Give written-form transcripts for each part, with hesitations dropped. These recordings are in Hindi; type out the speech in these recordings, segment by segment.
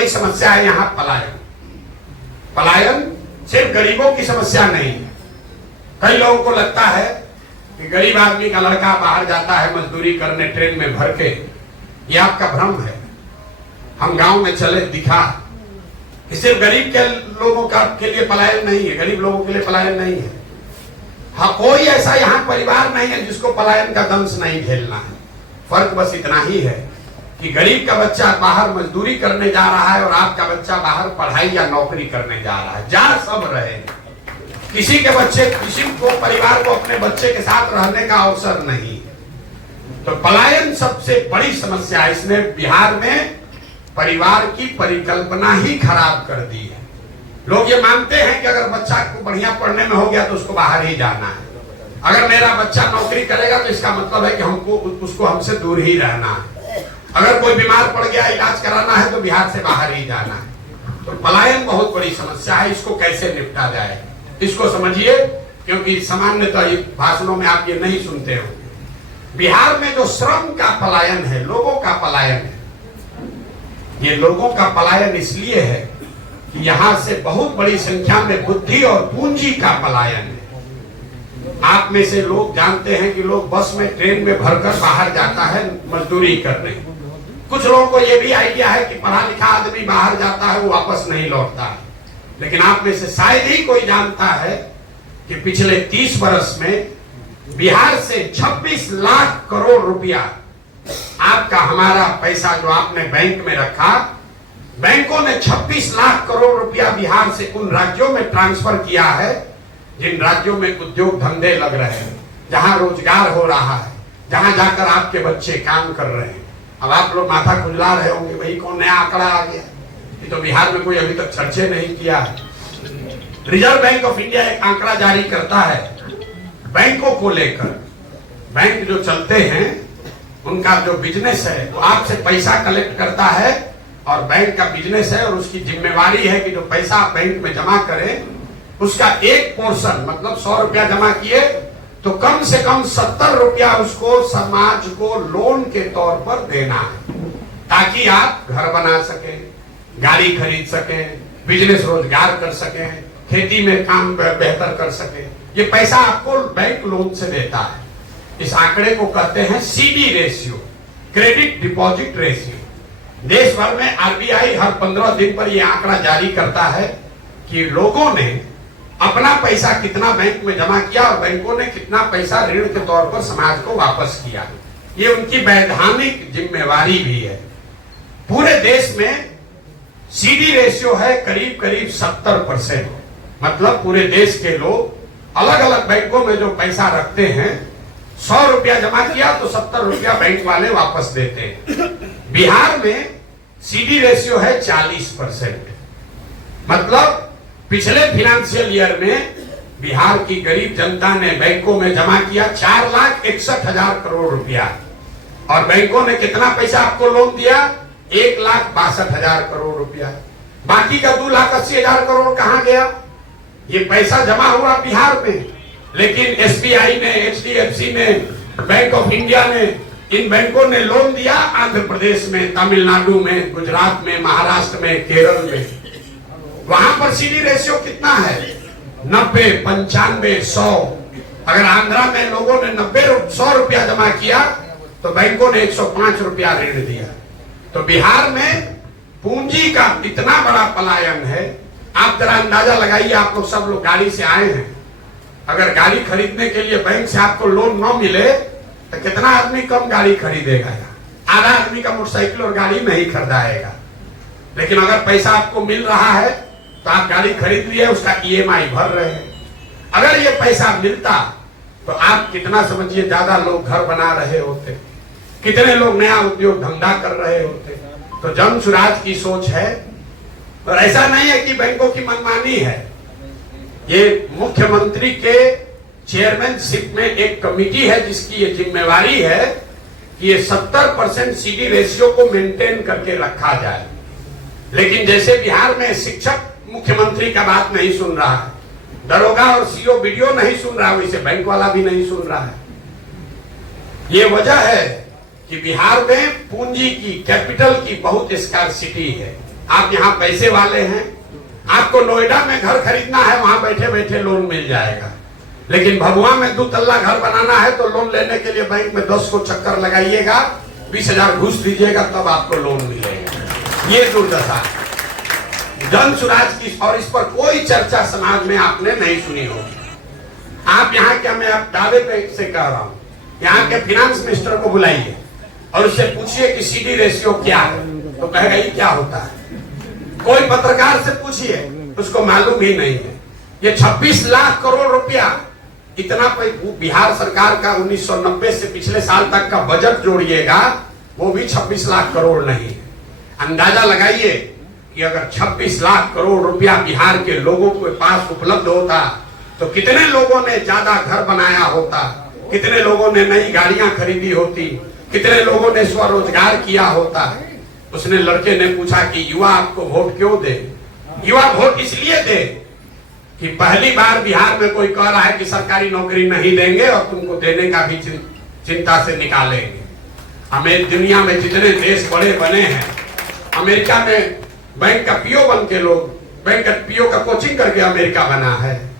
बड़ी समस्या है यहाँ पलायन। पलायन सिर्फ गरीबों की समस्या नहीं है। कई लोगों को लगता है कि गरीब आदमी का लड़का बाहर जाता है मजदूरी करने ट्रेन में भर के, ये आपका भ्रम है। हम गांव में चले दिखा कि सिर्फ गरीब के लोगों का के लिए पलायन नहीं है, गरीब लोगों के लिए पलायन नहीं है। हाँ, कोई ऐसा यहाँ परिवार नहीं है जिसको पलायन का दंश नहीं झेलना है। फर्क बस इतना ही है कि गरीब का बच्चा बाहर मजदूरी करने जा रहा है और आपका बच्चा बाहर पढ़ाई या नौकरी करने जा रहा है। जा सब रहे, किसी के बच्चे, किसी को परिवार को अपने बच्चे के साथ रहने का अवसर नहीं। तो पलायन सबसे बड़ी समस्या है। इसने बिहार में परिवार की परिकल्पना ही खराब कर दी है। लोग ये मानते हैं कि अगर बच्चा को बढ़िया पढ़ने में हो गया तो उसको बाहर ही जाना है। अगर मेरा बच्चा नौकरी करेगा तो इसका मतलब है कि हमको उसको हमसे दूर ही रहना है। अगर कोई बीमार पड़ गया, इलाज कराना है तो बिहार से बाहर ही जाना है। तो पलायन बहुत बड़ी समस्या है। इसको कैसे निपटा जाए, इसको समझिए, क्योंकि सामान्यतः भाषणों में आप ये नहीं सुनते हो। बिहार में जो श्रम का पलायन है, लोगों का पलायन है, ये लोगों का पलायन इसलिए है कि यहां से बहुत बड़ी संख्या में बुद्धि और पूंजी का पलायन है। आप में से लोग जानते हैं कि लोग बस में, ट्रेन में भरकर बाहर जाता है मजदूरी करने। कुछ लोगों को यह भी आइडिया है कि पढ़ा लिखा आदमी बाहर जाता है, वो वापस नहीं लौटता है। लेकिन आप में से शायद ही कोई जानता है कि पिछले 30 वर्ष में बिहार से 26 लाख करोड़ रुपया आपका, हमारा पैसा जो आपने बैंक में रखा, बैंकों ने 26 लाख करोड़ रुपया बिहार से उन राज्यों में ट्रांसफर किया है जिन राज्यों में उद्योग धंधे लग रहे हैं, जहां रोजगार हो रहा है, जहां जाकर आपके बच्चे काम कर रहे हैं। अब आप लोग माथा खुजला रहे होंगे, भाई कौन नया आंकड़ा आ गया, ये तो बिहार में कोई अभी तक चर्चा नहीं किया है। रिजर्व बैंक ऑफ इंडिया एक आंकड़ा जारी करता है बैंकों को लेकर। बैंक जो चलते हैं उनका जो बिजनेस है वो आपसे पैसा कलेक्ट करता है और बैंक का बिजनेस है और उसकी जिम्मेवारी है कि जो पैसा आप बैंक में जमा करें उसका एक पोर्शन, मतलब 100 रुपया जमा किए तो कम से कम 70 रुपया उसको समाज को लोन के तौर पर देना है, ताकि आप घर बना सके, गाड़ी खरीद सके, बिजनेस रोजगार कर सके, खेती में काम बेहतर कर सके। ये पैसा आपको बैंक लोन से देता है। इस आंकड़े को कहते हैं CD ratio, credit deposit ratio. देश भर में आरबीआई हर 15 दिन पर यह आंकड़ा जारी करता है कि लोगों ने अपना पैसा कितना बैंक में जमा किया और बैंकों ने कितना पैसा ऋण के तौर पर समाज को वापस किया। ये उनकी वैधानिक जिम्मेवारी भी है। पूरे देश में सीडी रेशियो है करीब 70%। मतलब पूरे देश के लोग अलग अलग बैंकों में जो पैसा रखते हैं, 100 रुपया जमा किया तो 70 रुपया बैंक वाले वापस देते हैं। बिहार में सीडी रेशियो है 40%। मतलब पिछले फाइनेंशियल ईयर में बिहार की गरीब जनता ने बैंकों में जमा किया 4,61,000 करोड़ रुपया और बैंकों ने कितना पैसा आपको लोन दिया? 1,62,000 करोड़ रुपया। बाकी का 2,80,000 करोड़ कहां गया? ये पैसा जमा हुआ बिहार में, लेकिन एसबीआई ने, एचडीएफसी ने, बैंक ऑफ इंडिया ने, इन बैंकों ने लोन दिया आंध्र प्रदेश में, तमिलनाडु में, गुजरात में, महाराष्ट्र में, केरल में। वहां पर सीडी रेशियो कितना है? 90, 95, 100। अगर आंध्रा में लोगों ने 100 रुपया जमा किया तो बैंकों ने 105 रुपया ऋण दिया। तो बिहार में पूंजी का इतना बड़ा पलायन है। आप जरा अंदाजा लगाइए, आप लोग सब लोग गाड़ी से आए हैं, अगर गाड़ी खरीदने के लिए बैंक से आपको लोन न मिले तो कितना आदमी कम गाड़ी खरीदेगा? आधा आदमी का मोटरसाइकिल और गाड़ी नहीं खरीदाएगा। लेकिन अगर पैसा आपको मिल रहा है तो आप गाड़ी खरीद लिए, उसका ईएमआई भर रहे हैं। अगर ये पैसा मिलता तो आप कितना, समझिए, ज्यादा लोग घर बना रहे होते, कितने लोग नया उद्योग धंधा कर रहे होते। तो जन सुराज की सोच है। और ऐसा नहीं है कि बैंकों की मनमानी है। ये मुख्यमंत्री के चेयरमैनशिप में एक कमेटी है जिसकी ये जिम्मेवारी है कि ये 70% सीडी रेशियो को मेंटेन करके रखा जाए। लेकिन जैसे बिहार में शिक्षक मुख्यमंत्री का बात नहीं सुन रहा है, दरोगा और सीओ वीडियो नहीं सुन रहा, वैसे बैंक वाला भी नहीं सुन रहा है। ये वजह है कि बिहार में पूंजी की, कैपिटल की बहुत स्कार्सिटी है। आप यहाँ पैसे वाले हैं, आपको नोएडा में घर खरीदना है, वहां बैठे बैठे लोन मिल जाएगा। लेकिन भभुआ में 2 तल्ला घर बनाना है तो लोन लेने के लिए बैंक में 10 को चक्कर लगाइएगा, 20,000 घूस दीजिएगा, तब आपको लोन मिलेगा। ये दुर्दशा जन सुराज की, और इस पर कोई चर्चा समाज में आपने नहीं सुनी होगी। आप यहाँ क्या, मैं आप दावे पे से कह रहा हूँ, यहाँ के फिनांस मिनिस्टर को बुलाइए और उससे पूछिए कि सीडी रेशियो क्या है, तो कहेगा ये क्या होता है। कोई पत्रकार से पूछिए, उसको मालूम ही नहीं है। ये 26 लाख करोड़ रुपया, इतना बिहार सरकार का 1990 से पिछले साल तक का बजट जोड़िएगा, वो भी 26 लाख करोड़ नहीं है। अंदाजा लगाइए कि अगर 26 लाख करोड़ रुपया बिहार के लोगों के पास उपलब्ध होता तो कितने लोगों ने ज्यादा घर बनाया होता, कितने लोगों ने नई गाड़ियां खरीदी होती, कितने लोगों ने स्वरोजगार किया होता। उसने लड़के ने पूछा कि युवा आपको वोट क्यों दे। युवा वोट इसलिए दे कि पहली बार बिहार में कोई कह रहा है कि सरकारी नौकरी नहीं देंगे और तुमको देने का भी चिंता से निकालेंगे। हमें दुनिया में जितने देश बड़े बने हैं, अमेरिका में बैंक का पीओ बन के लोग, बैंक का पीओ का कोचिंग करके अमेरिका बना है।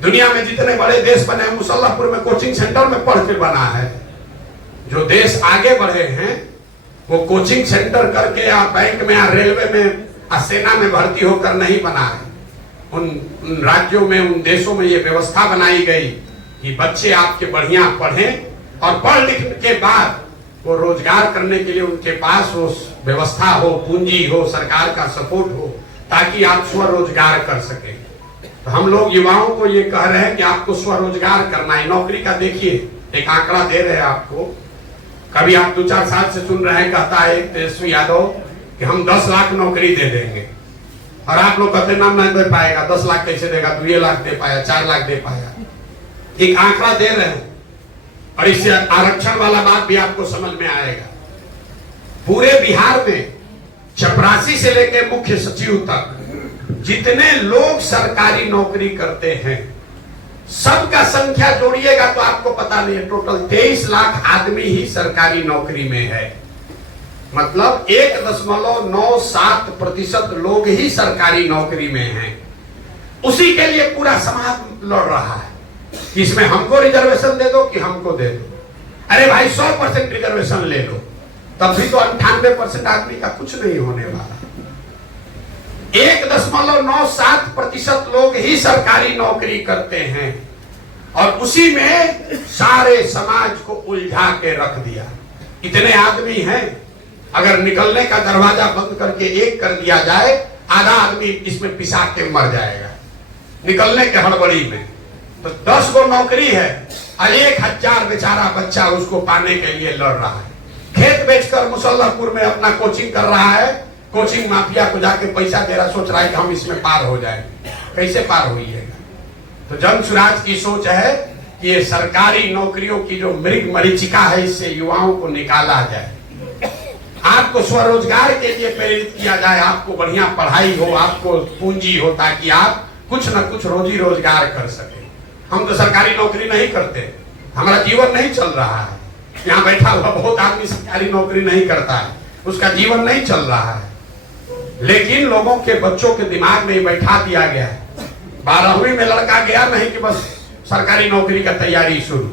दुनिया में जितने बड़े देश बने हैं, मुसल्लापुर में कोचिंग सेंटर में पढ़ के बना है। जो देश आगे बढ़े हैं वो कोचिंग सेंटर करके या बैंक में या रेलवे में या सेना में भर्ती होकर नहीं बना है। उन राज्यों में, उन देशों में ये व्यवस्था बनाई गई कि बच्चे आपके बढ़िया पढ़ें और पढ़ लिखने के बाद वो रोजगार करने के लिए उनके पास वो व्यवस्था हो, पूंजी हो, सरकार का सपोर्ट हो, ताकि आप स्वरोजगार कर सके। तो हम लोग युवाओं को ये कह रहे हैं कि आपको स्वरोजगार करना है। नौकरी का देखिए, एक आंकड़ा दे रहे हैं आपको, कभी आप 2-4 साल से सुन रहे हैं, कहता है तेजस्वी यादव कि हम 10 लाख नौकरी दे देंगे, और आप लोग कहते नाम नहीं दे पाएगा, 10 लाख कैसे देगा, 2 लाख दे पाया, 4 लाख दे पाया। एक आंकड़ा दे रहे हैं, और इससे आरक्षण वाला बात भी आपको समझ में आएगा। पूरे बिहार में चपरासी से लेकर मुख्य सचिव तक जितने लोग सरकारी नौकरी करते हैं, सबका संख्या जोड़िएगा तो आपको पता नहीं है, टोटल 23 लाख आदमी ही सरकारी नौकरी में है। मतलब 1.97% लोग ही सरकारी नौकरी में हैं। उसी के लिए पूरा समाज लड़ रहा है कि इसमें हमको रिजर्वेशन दे दो कि हमको दे दो। अरे भाई 100% रिजर्वेशन ले लो, तब भी तो 98% आदमी का कुछ नहीं होने वाला। 1.97% लोग ही सरकारी नौकरी करते हैं, और उसी में सारे समाज को उलझा के रख दिया। इतने आदमी हैं, अगर निकलने का दरवाजा बंद करके एक कर दिया जाए, आधा आदमी इसमें पिसा के मर जाएगा निकलने के हड़बड़ी में। तो 10 को नौकरी है और 1,000 बेचारा बच्चा उसको पाने के लिए लड़ रहा है। खेत बेचकर मुसल्लापुर में अपना कोचिंग कर रहा है, कोचिंग माफिया को जाके पैसा दे रहा, सोच रहा है कि हम इसमें पार हो जाएंगे। कैसे पार होइएगा? तो जन सुराज की सोच है कि ये सरकारी नौकरियों की जो मृग मरीचिका है, इससे युवाओं को निकाला जाए, आपको स्वरोजगार के लिए प्रेरित किया जाए, आपको बढ़िया पढ़ाई हो, आपको पूंजी हो, ताकि आप कुछ न कुछ रोजी रोजगार कर सके। हम तो सरकारी नौकरी नहीं करते, हमारा जीवन नहीं चल रहा है। यहाँ बैठा हुआ बहुत आदमी सरकारी नौकरी नहीं करता है, उसका जीवन नहीं चल रहा है। लेकिन लोगों के बच्चों के दिमाग में बैठा दिया गया है। 12वीं में लड़का गया नहीं कि बस सरकारी नौकरी का तैयारी शुरू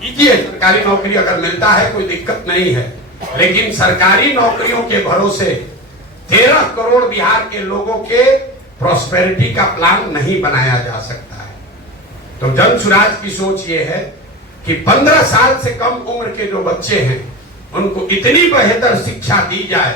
कीजिए। सरकारी नौकरी अगर मिलता है कोई दिक्कत नहीं है, लेकिन सरकारी नौकरियों के भरोसे 13 करोड़ बिहार के लोगों के प्रॉस्पेरिटी का प्लान नहीं बनाया जा सकता है। तो जन सुराज की सोच ये है कि 15 साल से कम उम्र के जो बच्चे हैं, उनको इतनी बेहतर शिक्षा दी जाए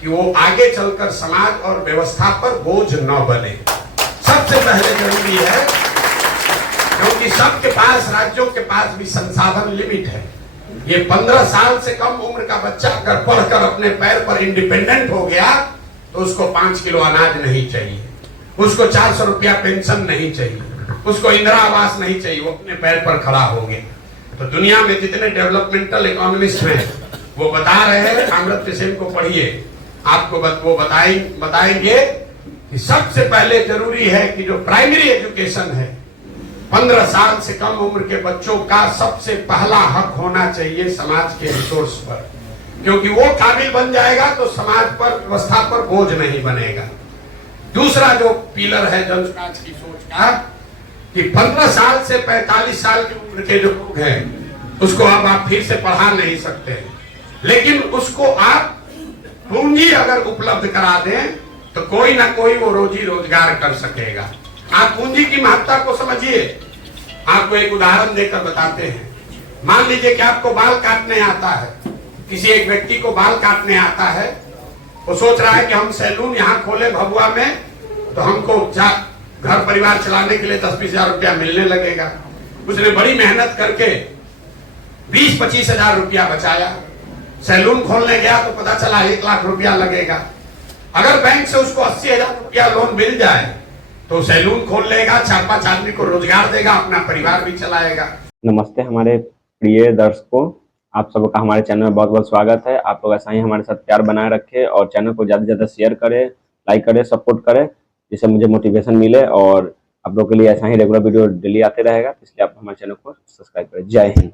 कि वो आगे चलकर समाज और व्यवस्था पर बोझ न बने। सबसे पहले जरूरी है, क्योंकि सबके पास, राज्यों के पास भी संसाधन लिमिट है। ये 15 साल से कम उम्र का बच्चा अगर पढ़कर अपने पैर पर इंडिपेंडेंट हो गया तो उसको 5 किलो अनाज नहीं चाहिए, उसको 400 रुपया पेंशन नहीं चाहिए, उसको इंदिरा आवास नहीं चाहिए, वो अपने पैर पर खड़ा हो गया। तो दुनिया में जितने डेवलपमेंटल इकोनॉमिस्ट हैं वो बता रहे हैं, अमृत सेन को पढ़िए, आपको वो बताएंगे कि सबसे पहले जरूरी है कि जो प्राइमरी एजुकेशन है, 15 साल से कम उम्र के बच्चों का सबसे पहला हक होना चाहिए समाज के रिसोर्स पर। क्योंकि वो काबिल बन जाएगा तो समाज पर, व्यवस्था पर बोझ नहीं बनेगा। दूसरा जो पिलर है जनसुराज की सोच का कि 15 साल से 45 साल की उम्र के जो लोग हैं उसको अब आप फिर से पढ़ा नहीं सकते, लेकिन उसको आप पूंजी अगर उपलब्ध करा दें तो कोई ना कोई वो रोजी रोजगार कर सकेगा। आप पूंजी की महत्ता को समझिए। आपको एक उदाहरण देकर बताते हैं। मान लीजिए कि आपको बाल काटने आता है, किसी एक व्यक्ति को बाल काटने आता है, वो सोच रहा है कि हम सैलून यहाँ खोले भभुआ में तो हमको घर परिवार चलाने के लिए 10-20 हजार रुपया मिलने लगेगा। उसने बड़ी मेहनत करके 20-25 हजार रुपया बचाया, सैलून खोलने गया तो पता चला 1 लाख रुपया लगेगा। अगर बैंक से उसको 80 हजार रुपया लोन मिल जाए तो सैलून खोल लेगा, 4-5 आदमी को रोजगार देगा, अपना परिवार भी चलाएगा। नमस्ते हमारे प्रिय दर्शकों, आप सबका हमारे चैनल में बहुत बहुत स्वागत है। आप लोग ऐसा ही हमारे साथ प्यार बनाए रखें और चैनल को ज़्यादा से ज़्यादा शेयर करें, लाइक करें, सपोर्ट करें, जिससे मुझे मोटिवेशन मिले और आप लोगों के लिए ऐसा ही रेगुलर वीडियो डेली आते रहेगा। इसलिए आप हमारे चैनल को सब्सक्राइब करें। जय हिंद।